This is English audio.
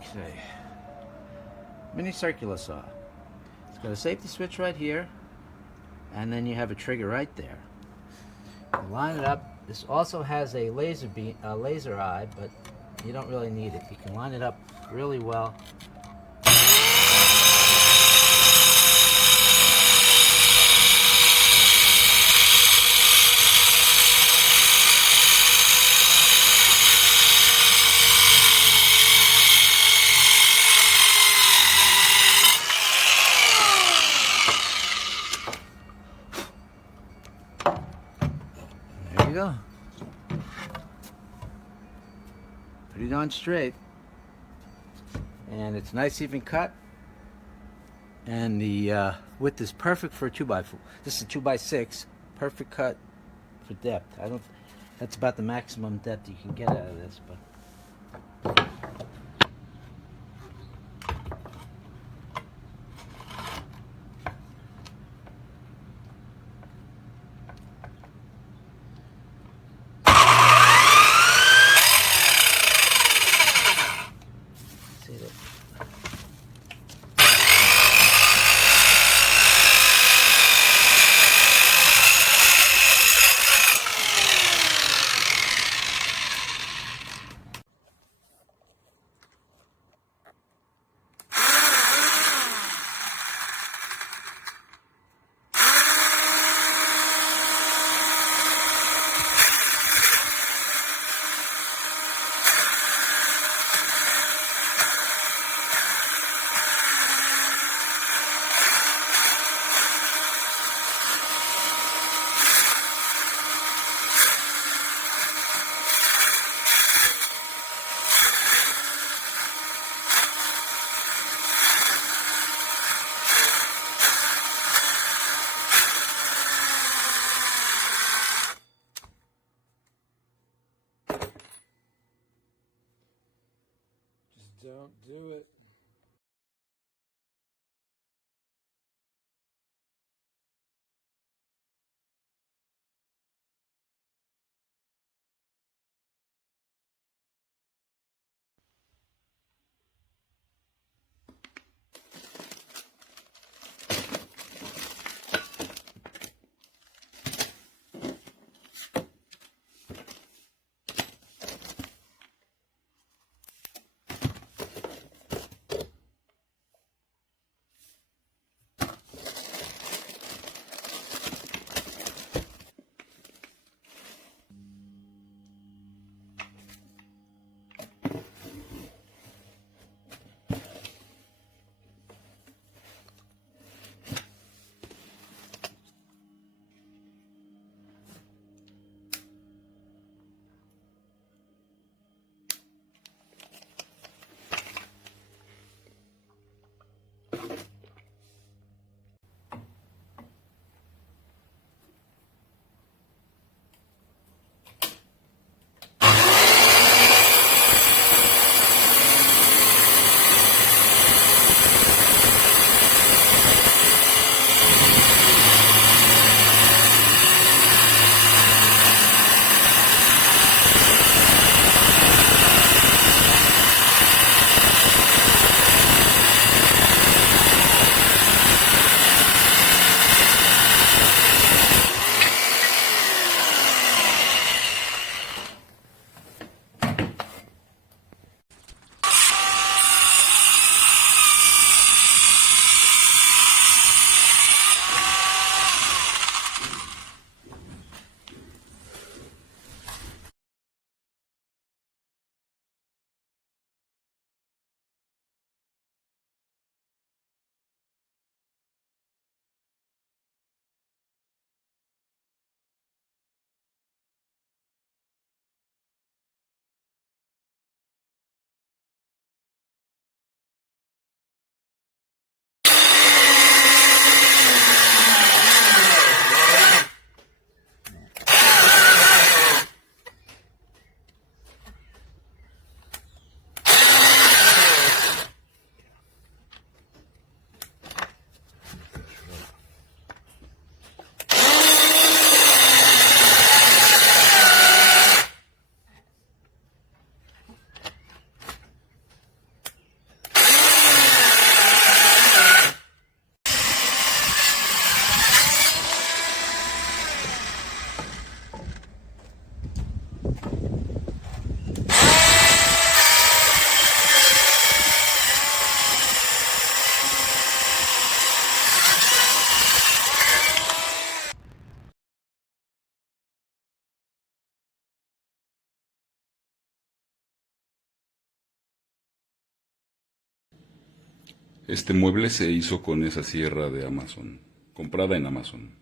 Okay. Mini circular saw. It's got a safety switch right here, and then you have a trigger right there. You line it up. This also has a laser eye, but you don't really need it. You can line it up really well. There you go. Pretty darn straight. And it's nice even cut. And the width is perfect for a 2x4. This is a 2x6. Perfect cut for depth. That's about the maximum depth you can get out of this, but see that. Just don't do it. Este mueble se hizo con esa sierra de Amazon, comprada en Amazon.